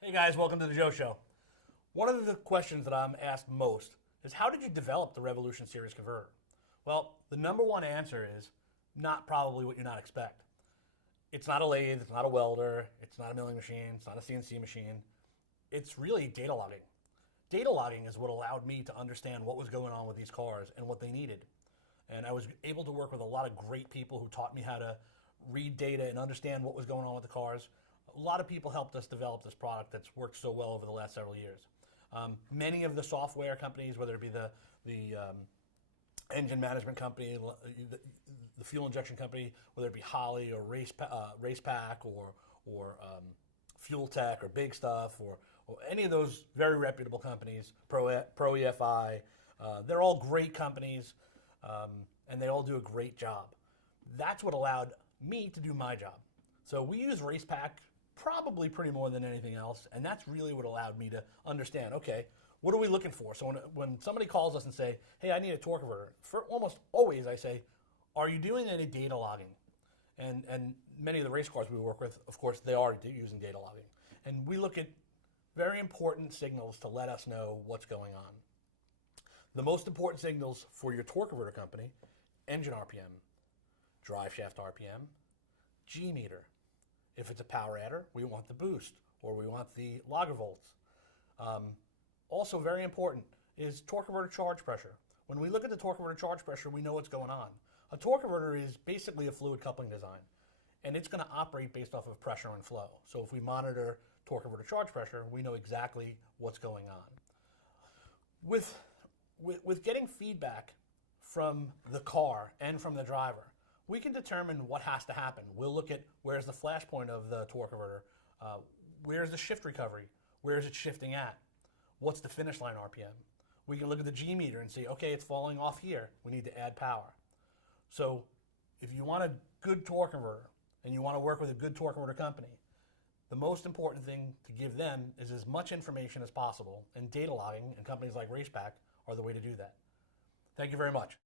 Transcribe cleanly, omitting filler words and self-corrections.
Hey guys, welcome to the Joe Show. One of the questions that I'm asked most is how did you develop the Revolution Series converter? Well, the number one answer is not probably what you not expect. It's not a lathe, it's not a welder, it's not a milling machine, it's not a CNC machine. It's really data logging. Data logging is what allowed me to understand what was going on with these cars and what they needed. And I was able to work with a lot of great people who taught me how to read data and understand what was going on with the cars. A lot of people helped us develop this product that's worked so well over the last several years. Many of the software companies, whether it be the engine management company, the fuel injection company, whether it be Holly or Race Pack or Fuel Tech or Big Stuff or any of those very reputable companies, Pro EFI, they're all great companies and they all do a great job. That's what allowed me to do my job. So we use Race Pack probably pretty more than anything else, and that's really what allowed me to understand, okay, what are we looking for? So when somebody calls us and say, hey, I need a torque converter, for almost always I say, are you doing any data logging? And many of the race cars we work with, of course, they are using data logging. And we look at very important signals to let us know what's going on. The most important signals for your torque converter company: engine RPM, drive shaft RPM, G meter. If it's a power adder, we want the boost or we want the logger volts. Also very important is torque converter charge pressure. When we look at the torque converter charge pressure, we know what's going on. A torque converter is basically a fluid coupling design, and it's going to operate based off of pressure and flow. So if we monitor torque converter charge pressure, we know exactly what's going on. With getting feedback from the car and from the driver, we can determine what has to happen. We'll look at where's the flash point of the torque converter, where's the shift recovery, where is it shifting at, what's the finish line RPM. We can look at the G meter and see, okay, it's falling off here, we need to add power. So if you want a good torque converter and you want to work with a good torque converter company, the most important thing to give them is as much information as possible, and data logging and companies like RacePack are the way to do that. Thank you very much.